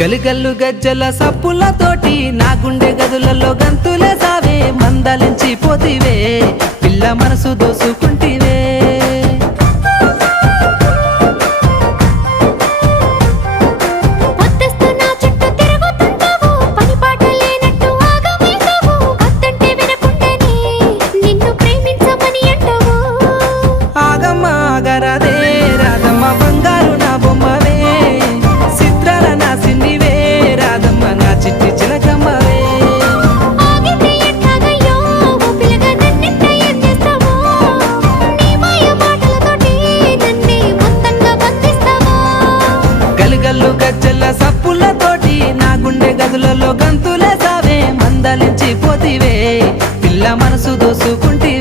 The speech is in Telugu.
గలిగల్లు గజ్జల సప్పులతోటి నా గుండె గదులలో గంతులే సావే మందలించి పోతివే పిల్ల మనసు దోసుకుంటివే గల్లు గజ్జల సప్పులతోటి నా గుండె గదులలో గంతులే సావే మందలించి పోతివే పిల్ల మనసు దోసుకుంటి